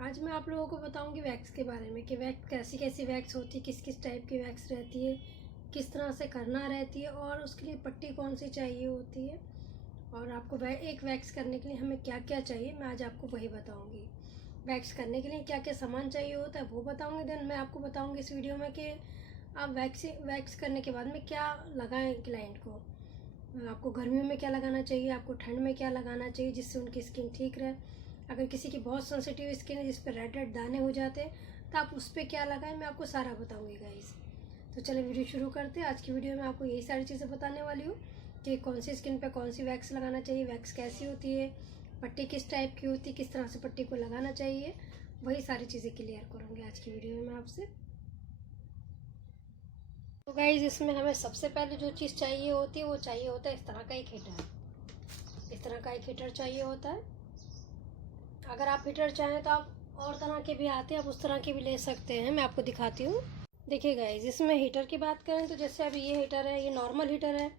आज मैं आप लोगों को बताऊंगी वैक्स के बारे में कि वैक्स कैसी कैसी वैक्स होती है, किस किस टाइप की वैक्स रहती है, किस तरह से करना रहती है और उसके लिए पट्टी कौन सी चाहिए होती है और आपको एक वैक्स करने के लिए हमें क्या क्या चाहिए मैं आज आपको वही बताऊंगी। वैक्स करने के लिए क्या क्या सामान चाहिए होता है वो बताऊंगी। देन मैं आपको बताऊंगी इस वीडियो में कि आप वैक्स करने के बाद में क्या लगाएं क्लाइंट को। आपको गर्मियों में क्या लगाना चाहिए, आपको ठंड में क्या लगाना चाहिए जिससे उनकी स्किन ठीक रहे। अगर किसी की बहुत सेंसिटिव स्किन है जिस पर रेड रेड दाने हो जाते हैं तो आप उस पर क्या लगाएं, मैं आपको सारा बताऊंगी गाइस। तो चलिए वीडियो शुरू करते हैं। आज की वीडियो में आपको यही सारी चीज़ें बताने वाली हूँ कि कौन सी स्किन पे कौन सी वैक्स लगाना चाहिए, वैक्स कैसी होती है, पट्टी किस टाइप की होती है, किस तरह से पट्टी को लगाना चाहिए, वही सारी चीज़ें क्लियर करूँगी आज की वीडियो में मैं आपसे। तो गाइस इसमें हमें सबसे पहले जो चीज़ चाहिए होती है वो चाहिए होता है इस तरह का एक हीटर। इस तरह का एक हीटर चाहिए होता है। अगर आप हीटर चाहें तो आप और तरह के भी आते हैं, आप उस तरह के भी ले सकते हैं। मैं आपको दिखाती हूँ। देखिए गाइस इसमें हीटर की बात करें तो जैसे अभी ये हीटर है, ये नॉर्मल हीटर है।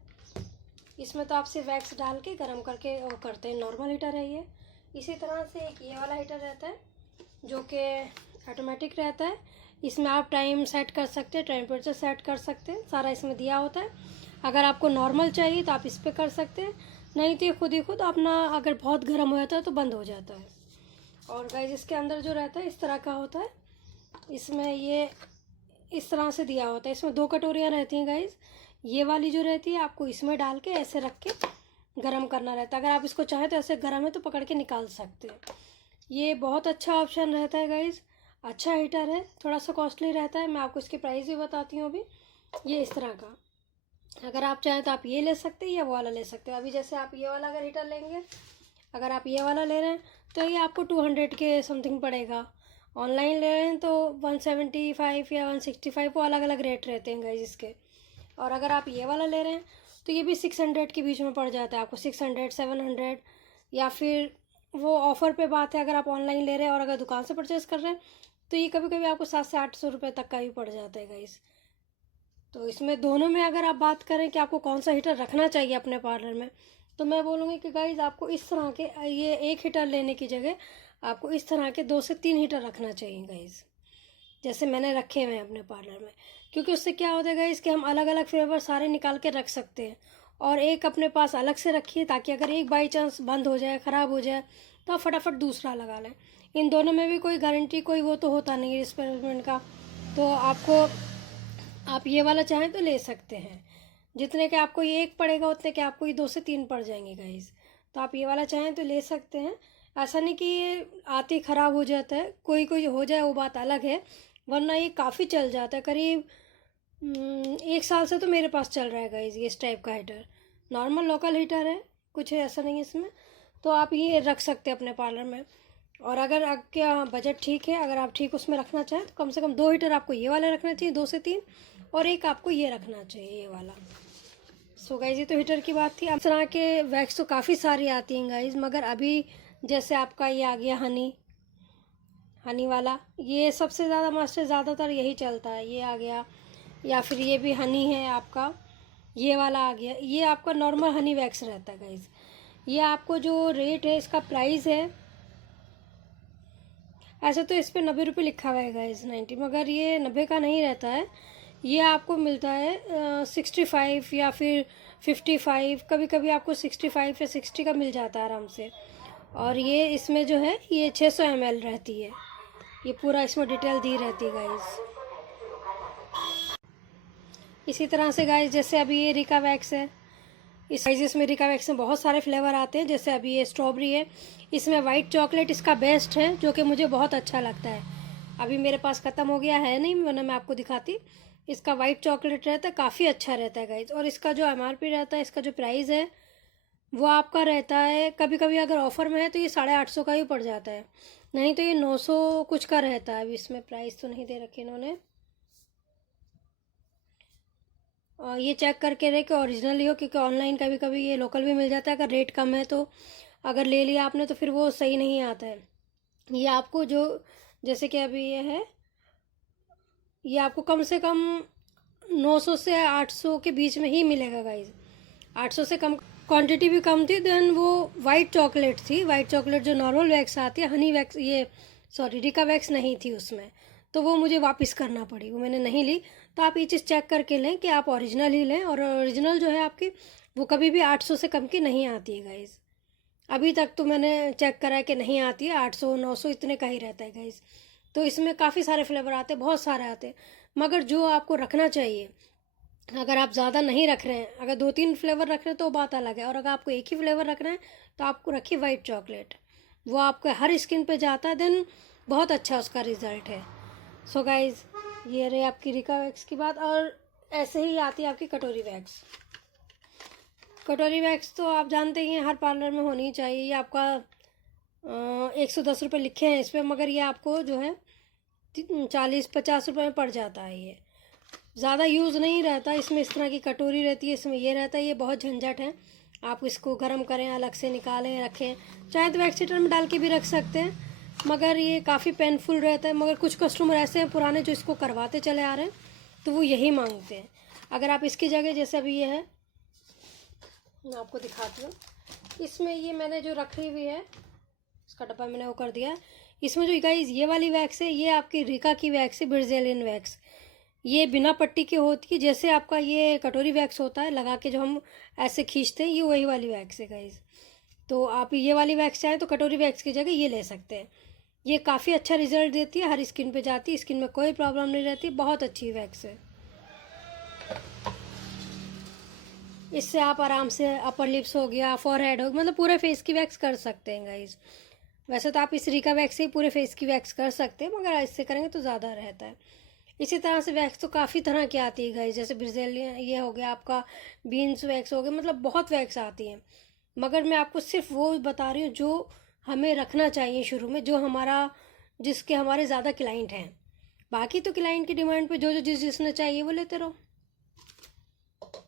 इसमें तो आपसे वैक्स डाल के गर्म करके वो करते हैं, नॉर्मल हीटर है ये। इसी तरह से एक ये वाला हीटर रहता है जो कि ऑटोमेटिक रहता है। इसमें आप टाइम सेट कर सकते हैं, टेम्परेचर सेट कर सकते हैं, सारा इसमें दिया होता है। अगर आपको नॉर्मल चाहिए तो आप इस पर कर सकते हैं, नहीं तो ये खुद ही खुद अपना अगर बहुत गर्म हो जाता है तो बंद हो जाता है। और गाइस इसके अंदर जो रहता है इस तरह का होता है। इसमें ये इस तरह से दिया होता है। इसमें 2 कटोरियाँ रहती हैं गाइस। ये वाली जो रहती है आपको इसमें डाल के ऐसे रख के गर्म करना रहता है। अगर आप इसको चाहें तो ऐसे गर्म है तो पकड़ के निकाल सकते हैं। ये बहुत अच्छा ऑप्शन रहता है गाइस। अच्छा हीटर है, थोड़ा सा कॉस्टली रहता है। मैं आपको इसकी प्राइस भी बताती हूँ अभी। ये इस तरह का, अगर आप चाहें तो आप ये ले सकते हैं या वो वाला ले सकते हैं। अभी जैसे आप ये वाला अगर हीटर लेंगे, अगर आप ये वाला ले रहे हैं तो ये आपको 200 के समथिंग पड़ेगा। ऑनलाइन ले रहे हैं तो 175 या 165, वो अलग अलग रेट रहते हैं गाइस इसके। और अगर आप ये वाला ले रहे हैं तो ये भी 600 के बीच में पड़ जाता है आपको, 600 700। या फिर वो ऑफ़र पे बात है, अगर आप ऑनलाइन ले रहे हैं और अगर दुकान से परचेज़ कर रहे हैं तो ये कभी कभी आपको 700 से 800 रुपये तक का भी पड़ जाता है गाइस। तो इसमें दोनों में अगर आप बात करें कि आपको कौन सा हीटर रखना चाहिए अपने पार्लर में, तो मैं बोलूँगी कि गाइज आपको इस तरह के, ये एक हीटर लेने की जगह आपको इस तरह के 2 से 3 हीटर रखना चाहिए गाइज, जैसे मैंने रखे हुए हैं अपने पार्लर में। क्योंकि उससे क्या होता है गाइज कि हम अलग अलग फ्लेवर सारे निकाल के रख सकते हैं और एक अपने पास अलग से रखिए, ताकि अगर एक बाई चांस बंद हो जाए, ख़राब हो जाए, तो आप फटाफट दूसरा लगा लें। इन दोनों में भी कोई गारंटी कोई वो तो होता नहीं है रिप्लेसमेंट का। तो आपको, आप ये वाला चाहें तो ले सकते हैं। जितने के आपको ये एक पड़ेगा उतने के आपको ये 2 से 3 पड़ जाएंगे गाइस। तो आप ये वाला चाहें तो ले सकते हैं। ऐसा नहीं कि ये आते ही ख़राब हो जाता है, कोई कोई हो जाए वो बात अलग है, वरना ये काफ़ी चल जाता है। करीब 1 साल से तो मेरे पास चल रहा है गाइस ये इस टाइप का हीटर। नॉर्मल लोकल हीटर है, कुछ ऐसा नहीं है इसमें। तो आप ये रख सकते हैं अपने पार्लर में। और अगर आपका बजट ठीक है, अगर आप ठीक उसमें रखना चाहें तो कम से कम 2 हीटर आपको ये वाला रखना चाहिए, 2 से 3, और एक आपको ये रखना चाहिए, ये वाला। सो गाइज ये तो हीटर की बात थी। इस तरह के वैक्स तो काफ़ी सारी आती हैं गाइज, मगर अभी जैसे आपका ये आ गया हनी वाला, ये सबसे ज़्यादा मस्त है, ज़्यादातर यही चलता है। ये आ गया, या फिर ये भी हनी है आपका, ये वाला आ गया। ये आपका नॉर्मल हनी वैक्स रहता है गाइज। ये आपको जो रेट है, इसका प्राइस है, ऐसे तो इस पर 90 रुपये लिखा हुआ है गाइज, 90, मगर ये 90 का नहीं रहता है। ये आपको मिलता है 65 या फिर 55, कभी कभी आपको 65 या 60 का मिल जाता है आराम से। और ये इसमें जो है ये 600 ml रहती है। ये पूरा इसमें डिटेल दी रहती है गाइज। इसी तरह से गाइज जैसे अभी ये रिका वैक्स है, इस साइज़ में रिका वैक्स में बहुत सारे फ्लेवर आते हैं। जैसे अभी ये स्ट्रॉबेरी है, इसमें वाइट चॉकलेट इसका बेस्ट है, जो कि मुझे बहुत अच्छा लगता है। अभी मेरे पास ख़त्म हो गया है, नहीं वरना मैं आपको दिखाती। इसका वाइट चॉकलेट रहता है, काफ़ी अच्छा रहता है गाइज। और इसका जो MRP रहता है, इसका जो प्राइस है वो आपका रहता है, कभी कभी अगर ऑफ़र में है तो ये 850 का ही पड़ जाता है, नहीं तो ये 900 कुछ का रहता है। अभी इसमें प्राइस तो नहीं दे रखे इन्होंने, और ये चेक करके रहे कि ओरिजिनल ही हो, क्योंकि ऑनलाइन कभी कभी ये लोकल भी मिल जाता है। अगर रेट कम है तो अगर ले लिया आपने तो फिर वो सही नहीं आता है। ये आपको जो, जैसे कि अभी ये है, ये आपको कम से कम 900 से 800 के बीच में ही मिलेगा गाइज। 800 से कम, क्वांटिटी भी कम थी। देन वो वाइट चॉकलेट थी, वाइट चॉकलेट जो नॉर्मल वैक्स आती है, हनी वैक्स, ये सॉरी रिका वैक्स नहीं थी उसमें, तो वो मुझे वापस करना पड़ी, वो मैंने नहीं ली। तो आप ये चीज़ चेक करके लें कि आप ओरिजिनल ही लें, और ओरिजिनल जो है आपकी वो कभी भी 800 से कम की नहीं आती है गाइज़। अभी तक तो मैंने चेक करा है कि नहीं आती है, 800 900 इतने का ही रहता है गाइज़। तो इसमें काफ़ी सारे फ्लेवर आते हैं, बहुत सारे आते हैं, मगर जो आपको रखना चाहिए, अगर आप ज़्यादा नहीं रख रहे हैं, अगर 2-3 फ्लेवर रख रहे हैं तो बात अलग है, और अगर आपको एक ही फ्लेवर रखना है तो आपको रखिए वाइट चॉकलेट, वो आपके हर स्किन पे जाता है, देन बहुत अच्छा उसका रिज़ल्ट है। सो गाइज़, ये रही आपकी रिका वैक्स की बात। और ऐसे ही आती है आपकी कटोरी वैक्स। कटोरी वैक्स तो आप जानते ही हैं हर पार्लर में होनी चाहिए। ये आपका 110 रुपये लिखे हैं इस पर, मगर ये आपको जो है 40-50 रुपये में पड़ जाता है। ये ज़्यादा यूज़ नहीं रहता इसमें, इस तरह की कटोरी रहती है, इसमें ये रहता है, ये बहुत झंझट है। आप इसको गर्म करें, अलग से निकालें, रखें, चाहे तो वैक्स हीटर में डाल के भी रख सकते हैं, मगर ये काफ़ी पेनफुल रहता है। मगर कुछ कस्टमर ऐसे हैं पुराने जो इसको करवाते चले आ रहे हैं, तो वो यही मांगते हैं। अगर आप इसकी जगह, जैसे अभी ये है, मैं आपको दिखाती हूँ, इसमें ये मैंने जो रखी हुई है, इसका डब्बा मैंने वो कर दिया है। इसमें जो गाइस ये वाली वैक्स है, ये आपकी रिका की वैक्स है, ब्राज़ीलियन वैक्स। ये बिना पट्टी के होती है, जैसे आपका ये कटोरी वैक्स होता है लगा के जो हम ऐसे खींचते हैं, ये वही वाली वैक्स है गाइस। तो आप ये वाली वैक्स चाहें तो कटोरी वैक्स की जगह ये ले सकते हैं। ये काफ़ी अच्छा रिजल्ट देती है, हर स्किन पे जाती है, स्किन में कोई प्रॉब्लम नहीं रहती, बहुत अच्छी वैक्स है। इससे आप आराम से अपर लिप्स हो गया, फॉरहेड हो गया, मतलब पूरे फेस की वैक्स कर सकते हैं गाइस। वैसे तो आप इस रिका वैक्स से ही पूरे फेस की वैक्स कर सकते हैं, मगर इससे करेंगे तो ज़्यादा रहता है। इसी तरह से वैक्स तो काफ़ी तरह की आती है गाइस, जैसे ब्राज़ीलियन ये हो गया आपका, बीन्स वैक्स हो गया, मतलब बहुत वैक्स आती हैं। मगर मैं आपको सिर्फ वो बता रही हूँ जो हमें रखना चाहिए शुरू में, जो हमारा, जिसके हमारे ज़्यादा क्लाइंट हैं। बाकी तो क्लाइंट की डिमांड पे जो जो जिसने चाहिए वो लेते रहो।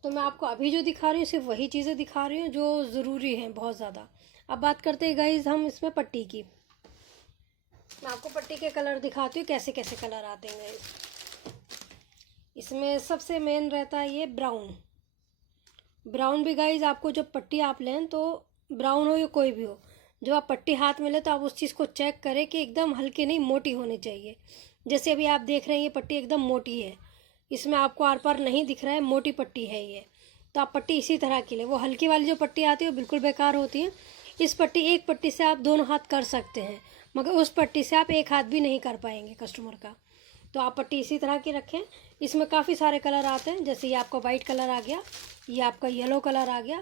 तो मैं आपको अभी जो दिखा रही हूँ सिर्फ वही चीज़ें दिखा रही हूँ जो ज़रूरी हैं बहुत ज़्यादा। अब बात करते हैं गाइस हम इसमें पट्टी की। मैं आपको पट्टी के कलर दिखाती हूँ, कैसे कैसे कलर आते हैं गाइस। इसमें सबसे मेन रहता है ये ब्राउन। ब्राउन भी गाइस आपको जब पट्टी आप लें तो ब्राउन हो या कोई भी हो, जब आप पट्टी हाथ में लें तो आप उस चीज़ को चेक करें कि एकदम हल्की नहीं, मोटी होनी चाहिए। जैसे अभी आप देख रहे हैं ये पट्टी एकदम मोटी है, इसमें आपको आर पार नहीं दिख रहा है, मोटी पट्टी है ये। तो आप पट्टी इसी तरह की ले। वो हल्की वाली जो पट्टी आती है वो बिल्कुल बेकार होती है। इस पट्टी, एक पट्टी से आप दोनों हाथ कर सकते हैं, मगर उस पट्टी से आप एक हाथ भी नहीं कर पाएंगे कस्टमर का। तो आप पट्टी इसी तरह की रखें। इसमें काफ़ी सारे कलर आते हैं, जैसे ये आपका वाइट कलर आ गया, ये आपका येलो कलर आ गया।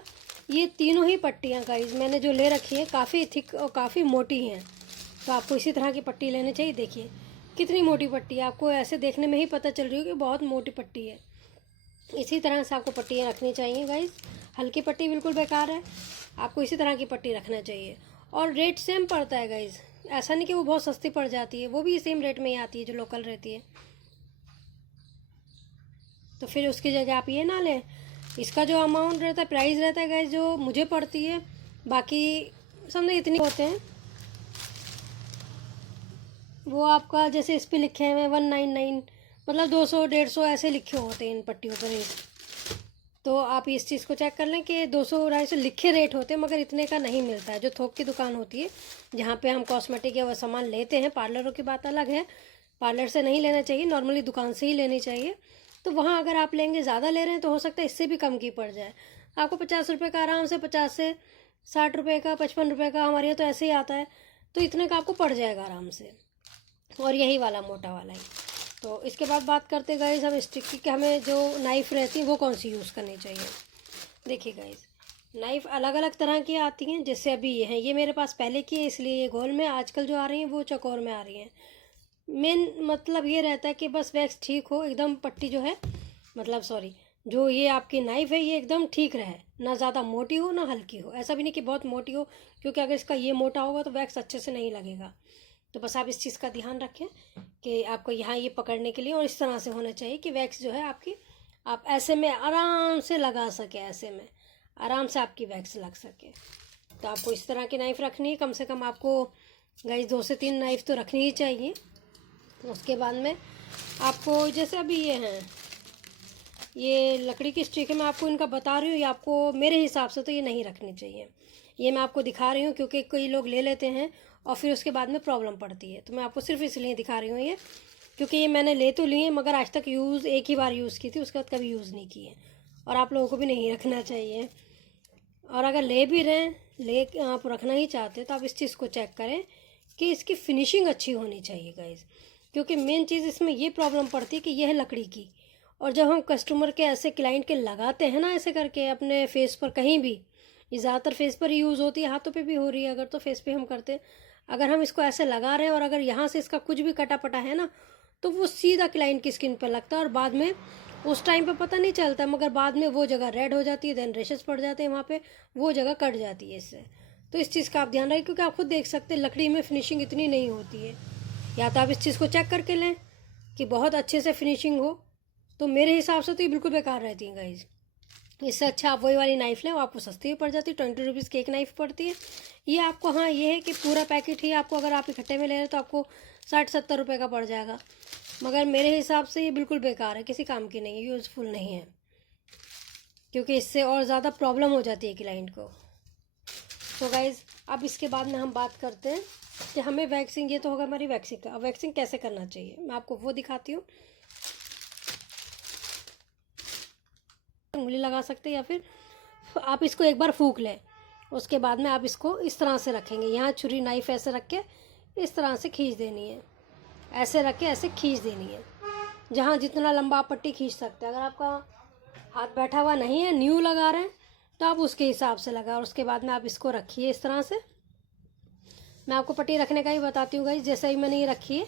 ये तीनों ही पट्टियाँ गाइस मैंने जो ले रखी हैं काफ़ी थिक और काफ़ी मोटी हैं, तो आपको इसी तरह की पट्टी लेनी चाहिए। देखिए कितनी मोटी पट्टी है, आपको ऐसे देखने में ही पता चल रही है कि बहुत मोटी पट्टी है। इसी तरह से आपको पट्टियाँ रखनी चाहिए गाइस। हल्की पट्टी बिल्कुल बेकार है, आपको इसी तरह की पट्टी रखना चाहिए। और रेट सेम पड़ता है गाइस, ऐसा नहीं कि वो बहुत सस्ती पड़ जाती है, वो भी सेम रेट में ही आती है जो लोकल रहती है। तो फिर उसकी जगह आप ये ना लें। इसका जो अमाउंट रहता है, प्राइस रहता है गाइस, जो मुझे पड़ती है, बाकी समझे इतनी होते हैं। वो आपका जैसे इस पे लिखे हुए 199, मतलब 200-150 ऐसे लिखे होते हैं इन पट्टियों पर रेट। तो आप इस चीज़ को चेक कर लें कि 200-250 लिखे रेट होते हैं, मगर इतने का नहीं मिलता है। जो थोक की दुकान होती है, जहाँ पे हम कॉस्मेटिक या वो सामान लेते हैं, पार्लरों की बात अलग है, पार्लर से नहीं लेना चाहिए, नॉर्मली दुकान से ही लेनी चाहिए। तो वहाँ अगर आप लेंगे, ज़्यादा ले रहे हैं, तो हो सकता है इससे भी कम की पड़ जाए आपको। 50 रुपये का आराम से, 50 से 60 रुपये का, 55 रुपये का, हमारे यहाँ तो ऐसे ही आता है, तो इतने का आपको पड़ जाएगा आराम से। और यही वाला मोटा वाला ही। तो इसके बाद बात करते गाइस हम स्टिक की, कि हमें जो नाइफ़ रहती है वो कौन सी यूज़ करनी चाहिए। देखिए गाइस, नाइफ़ अलग अलग तरह की आती हैं। जैसे अभी ये हैं, ये मेरे पास पहले की है, इसलिए ये गोल में। आजकल जो आ रही हैं वो चौकोर में आ रही हैं। मेन मतलब ये रहता है कि बस वैक्स ठीक हो एकदम, पट्टी जो है, मतलब सॉरी, जो ये आपकी नाइफ़ है ये एकदम ठीक रहे, ना ज़्यादा मोटी हो ना हल्की हो। ऐसा भी नहीं कि बहुत मोटी हो, क्योंकि अगर इसका ये मोटा होगा तो वैक्स अच्छे से नहीं लगेगा। तो बस आप इस चीज़ का ध्यान रखें कि आपको यहाँ ये पकड़ने के लिए, और इस तरह से होना चाहिए कि वैक्स जो है आपकी, आप ऐसे में आराम से लगा सके, ऐसे में आराम से आपकी वैक्स लग सके। तो आपको इस तरह की नाइफ़ रखनी है, कम से कम आपको गाइस 2 से 3 नाइफ़ तो रखनी ही चाहिए। उसके बाद में आपको, जैसे अभी ये हैं, ये लकड़ी की स्टिक है, मैं आपको इनका बता रही हूँ, ये आपको मेरे हिसाब से तो ये नहीं रखनी चाहिए। ये मैं आपको दिखा रही हूँ क्योंकि कई लोग ले लेते हैं और फिर उसके बाद में प्रॉब्लम पड़ती है। तो मैं आपको सिर्फ इसलिए दिखा रही हूँ ये, क्योंकि ये मैंने ले तो लिए मगर आज तक एक ही बार यूज़ की थी, उसके बाद कभी यूज़ नहीं की है, और आप लोगों को भी नहीं रखना चाहिए। और अगर ले भी रहे ले आप रखना ही चाहते हैं तो आप इस चीज़ को चेक करें कि इसकी फिनिशिंग अच्छी होनी चाहिए गाइस, क्योंकि मेन चीज़ इसमें ये प्रॉब्लम पड़ती है कि यह है लकड़ी की, और जब हम कस्टमर के ऐसे क्लाइंट के लगाते हैं ना ऐसे करके अपने फेस पर कहीं भी, ये ज़्यादातर फेस पर ही यूज़ होती है, हाथों पे भी हो रही है अगर तो फेस पे हम करते हैं, अगर हम इसको ऐसे लगा रहे हैं और अगर यहाँ से इसका कुछ भी कटा पटा है ना तो वो सीधा क्लाइंट की स्किन पर लगता है, और बाद में उस टाइम पे पता नहीं चलता मगर बाद में वो जगह रेड हो जाती है, देन रेशेस पड़ जाते हैं वहाँ पे, वो जगह कट जाती है इससे। तो इस चीज़ का आप ध्यान रखें, क्योंकि आप खुद देख सकते हैं लकड़ी में फिनिशिंग इतनी नहीं होती है। या तो आप इस चीज़ को चेक करके लें कि बहुत अच्छे से फिनिशिंग हो, तो मेरे हिसाब से तो ये बिल्कुल बेकार रहती है गाइज। इससे अच्छा आप वही वाली नाइफ़ लें, वो आपको सस्ती भी पड़ जाती है, 20 रुपीज़ की एक नाइफ़ पड़ती है। ये आपको, हाँ ये है कि पूरा पैकेट ही आपको अगर आप इकट्ठे में ले रहे हैं तो आपको 60-70 रुपये का पड़ जाएगा, मगर मेरे हिसाब से ये बिल्कुल बेकार है, किसी काम की नहीं है, यूज़फुल नहीं है, क्योंकि इससे और ज़्यादा प्रॉब्लम हो जाती है क्लाइंट को। तो गाइज़ अब इसके बाद में हम बात करते हैं कि हमें वैक्सिंग, ये तो होगा हमारी वैक्सिंग का। अब वैक्सिंग कैसे करना चाहिए मैं आपको वो दिखाती हूँ। उंगली लगा सकते हैं या फिर आप इसको एक बार फूंक लें, उसके बाद में आप इसको इस तरह से रखेंगे, यहाँ छुरी नाइफ ऐसे रख के इस तरह से खींच देनी है, ऐसे रख के ऐसे खींच देनी है, जहाँ जितना लंबा आप पट्टी खींच सकते हैं। अगर आपका हाथ बैठा हुआ नहीं है, न्यू लगा रहे हैं, तो आप उसके हिसाब से लगाओ, और उसके बाद में आप इसको रखिए इस तरह से। मैं आपको पट्टी रखने का ही बताती हूँ गाइस, जैसे ही मैंने ये रखी है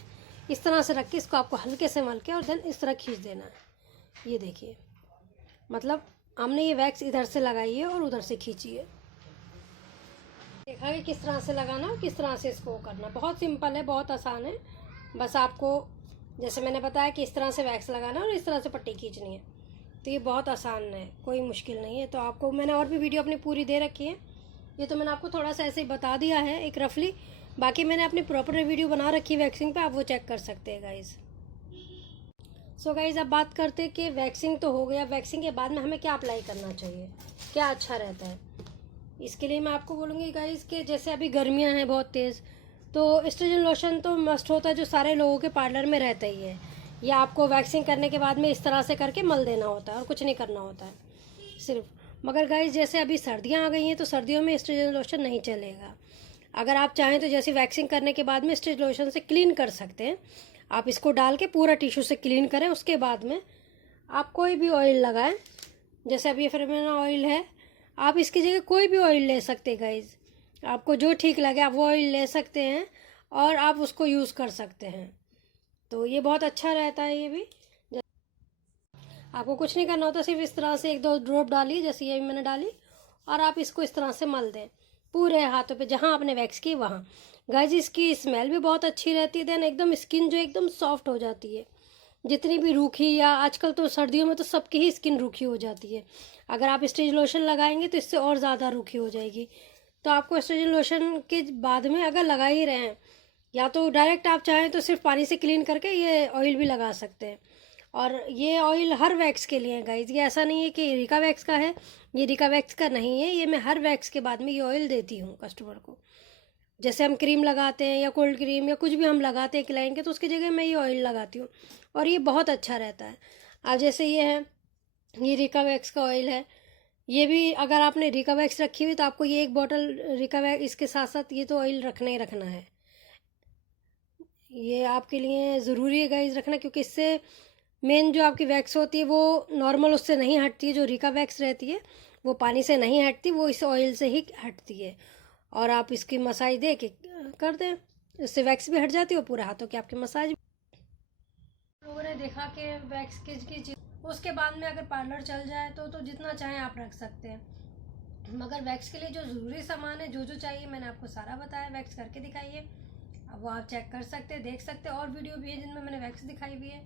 इस तरह से रख के इसको आपको हल्के से मल के और देन इस तरह खींच देना है। ये देखिए, मतलब हमने ये वैक्स इधर से लगाई है और उधर से खींची है। देखा कि किस तरह से लगाना और किस तरह से इसको करना, बहुत सिंपल है, बहुत आसान है। बस आपको जैसे मैंने बताया कि इस तरह से वैक्स लगाना और इस तरह से पट्टी खींचनी है, तो ये बहुत आसान है, कोई मुश्किल नहीं है। तो आपको मैंने और भी वीडियो अपनी पूरी दे रखी है, ये तो मैंने आपको थोड़ा सा ऐसे ही बता दिया है एक रफली, बाकी मैंने अपनी प्रॉपर वीडियो बना रखी है वैक्सिंग पे, आप वो चेक कर सकते हैं गाइज़। सो गाइज़ अब बात करते हैं कि वैक्सिंग तो हो गया, वैक्सिंग के बाद में हमें क्या अप्लाई करना चाहिए, क्या अच्छा रहता है। इसके लिए मैं आपको बोलूँगी गाइज़ कि जैसे अभी गर्मियाँ हैं बहुत तेज़, तो एस्ट्रोजन लोशन तो मस्ट होता है, जो सारे लोगों के पार्लर में रहता ही है। या आपको वैक्सिंग करने के बाद में इस तरह से करके मल देना होता है और कुछ नहीं करना होता है सिर्फ। मगर गाइज़ जैसे अभी सर्दियाँ आ गई हैं तो सर्दियों में एस्ट्रोजन लोशन नहीं चलेगा। अगर आप चाहें तो जैसे वैक्सिंग करने के बाद में एस्ट्रोजन लोशन से क्लीन कर सकते हैं, आप इसको डाल के पूरा टिश्यू से क्लीन करें। उसके बाद में आप कोई भी ऑयल लगाएं, जैसे अभी फेरेमिना ऑयल है, आप इसकी जगह कोई भी ऑयल ले सकते हैं गाइज, आपको जो ठीक लगे आप वो ऑयल ले सकते हैं और आप उसको यूज़ कर सकते हैं। तो ये बहुत अच्छा रहता है। ये भी आपको कुछ नहीं करना होता, सिर्फ इस तरह से 1-2 ड्रॉप डालिए, जैसे ये भी मैंने डाली, और आप इसको इस तरह से मल दें पूरे हाथों पे जहाँ आपने वैक्स की वहाँ। गाइज इसकी स्मेल भी बहुत अच्छी रहती है, देन एकदम स्किन जो एकदम सॉफ्ट हो जाती है, जितनी भी रूखी, या आजकल तो सर्दियों में तो सबकी ही स्किन रूखी हो जाती है, अगर आप एस्ट्रोजन लोशन लगाएंगे तो इससे और ज़्यादा रूखी हो जाएगी। तो आपको एस्ट्रोजन लोशन के बाद में अगर लगा ही रहे हैं, या तो डायरेक्ट आप चाहें तो सिर्फ पानी से क्लीन करके ये ऑयल भी लगा सकते हैं। और ये ऑयल हर वैक्स के लिए है गाइज, ये ऐसा नहीं है कि रिका वैक्स का है, ये रिका वैक्स का नहीं है, ये मैं हर वैक्स के बाद में ये ऑयल देती हूँ कस्टमर को। जैसे हम क्रीम लगाते हैं या कोल्ड क्रीम या कुछ भी हम लगाते हैं क्लाइंट के, तो उसकी जगह मैं ये ऑयल लगाती हूँ, और ये बहुत अच्छा रहता है। अब जैसे ये है, ये रिका वैक्स का ऑयल है, ये भी अगर आपने रिका वैक्स रखी हुई तो आपको ये एक बॉटल रिका वैक्स इसके साथ साथ ये तो ऑयल रखना ही रखना है, ये आपके लिए ज़रूरी है गाइज रखना, क्योंकि इससे मेन जो आपकी वैक्स होती है वो नॉर्मल उससे नहीं हटती है, जो रिका वैक्स रहती है वो पानी से नहीं हटती, वो इस ऑयल से ही हटती है। और आप इसकी मसाज दे के कर दें, इससे वैक्स भी हट जाती है और पूरे हाथों की आपकी मसाज। लोगों ने देखा कि वैक्स की चीज़, उसके बाद में अगर पार्लर चल जाए तो जितना चाहें आप रख सकते हैं, मगर वैक्स के लिए जो ज़रूरी सामान है, जो जो चाहिए मैंने आपको सारा बताया, वैक्स करके दिखाइए, अब वो आप चेक कर सकते हैं, देख सकते हैं, और वीडियो भी है जिनमें मैंने वैक्स दिखाई हुई है।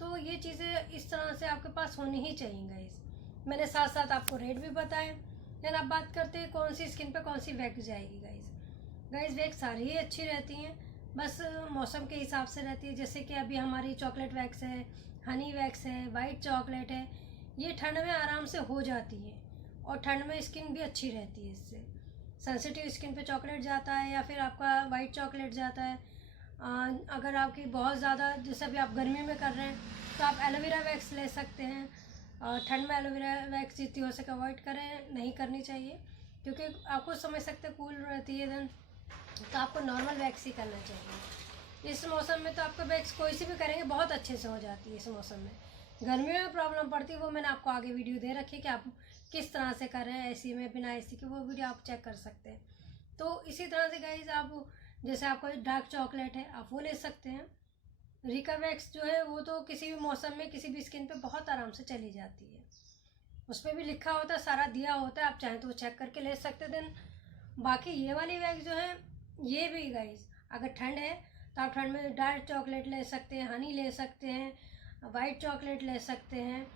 तो ये चीज़ें इस तरह से आपके पास होनी ही चाहिए गाइस। मैंने साथ साथ आपको रेट भी बताए। देन आप बात करते हैं कौन सी स्किन पे कौन सी वैक्स जाएगी गाइस वैक्स सारी ही अच्छी रहती हैं, बस मौसम के हिसाब से रहती है। जैसे कि अभी हमारी चॉकलेट वैक्स है, हनी वैक्स है, वाइट चॉकलेट है, ये ठंड में आराम से हो जाती है और ठंड में स्किन भी अच्छी रहती है इससे। सेंसिटिव स्किन पे चॉकलेट जाता है या फिर आपका वाइट चॉकलेट जाता है। अगर आपकी बहुत ज़्यादा, जैसे अभी आप गर्मी में कर रहे हैं, तो आप एलोवेरा वैक्स ले सकते हैं। ठंड में एलोवेरा वैक्स जितनी हो सके अवॉइड करें, नहीं करनी चाहिए, क्योंकि आपको समझ सकते कूल रहती है देन, तो आपको नॉर्मल वैक्स ही करना चाहिए। इस मौसम में तो आपका वैक्स कोई सी भी करेंगे बहुत अच्छे से हो जाती है। इस मौसम में गर्मियों में प्रॉब्लम पड़ती है, वो मैंने आपको आगे वीडियो दे रखी है कि आप किस तरह से करें एसी में, बिना एसी के, वो वीडियो आप चेक कर सकते हैं। तो इसी तरह से गाइस, आप जैसे आपको डार्क चॉकलेट है, आप वो ले सकते हैं। रिका वैक्स जो है वो तो किसी भी मौसम में किसी भी स्किन पे बहुत आराम से चली जाती है। उस पर भी लिखा होता है, सारा दिया होता है, आप चाहें तो वो चेक करके ले सकते हैं। देन बाकी ये वाली वैक्स जो है, ये भी गाइस अगर ठंड है तो आप ठंड में डार्क चॉकलेट ले सकते हैं, हनी ले सकते हैं, वाइट चॉकलेट ले सकते हैं,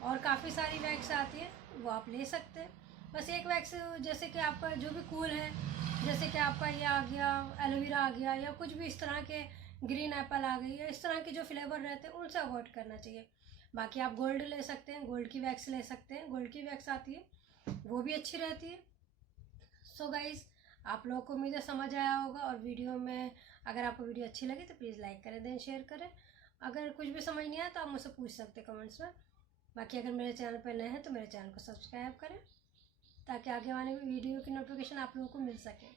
और काफ़ी सारी वैक्स आती है, वो आप ले सकते हैं। बस एक वैक्स जैसे कि आपका जो भी कूल है, जैसे कि आपका ये आ गया एलोवेरा आ गया, या कुछ भी इस तरह के ग्रीन एप्पल आ गई, या इस तरह के जो फ्लेवर रहते हैं उनसे अवॉइड करना चाहिए। बाकी आप गोल्ड ले सकते हैं, गोल्ड की वैक्स ले सकते हैं, गोल्ड की वैक्स आती है, वो भी अच्छी रहती है। सो गाइज, आप लोगों को उम्मीद है समझ आया होगा। और वीडियो में अगर आपको वीडियो अच्छी लगी तो प्लीज़ लाइक करें, देन शेयर करें। अगर कुछ भी समझ नहीं आया तो आप मुझसे पूछ सकते हैं कमेंट्स में। बाकी अगर मेरे चैनल पर नए हैं तो मेरे चैनल को सब्सक्राइब करें, ताकि आगे आने वाली वीडियो की नोटिफिकेशन आप लोगों को मिल सके।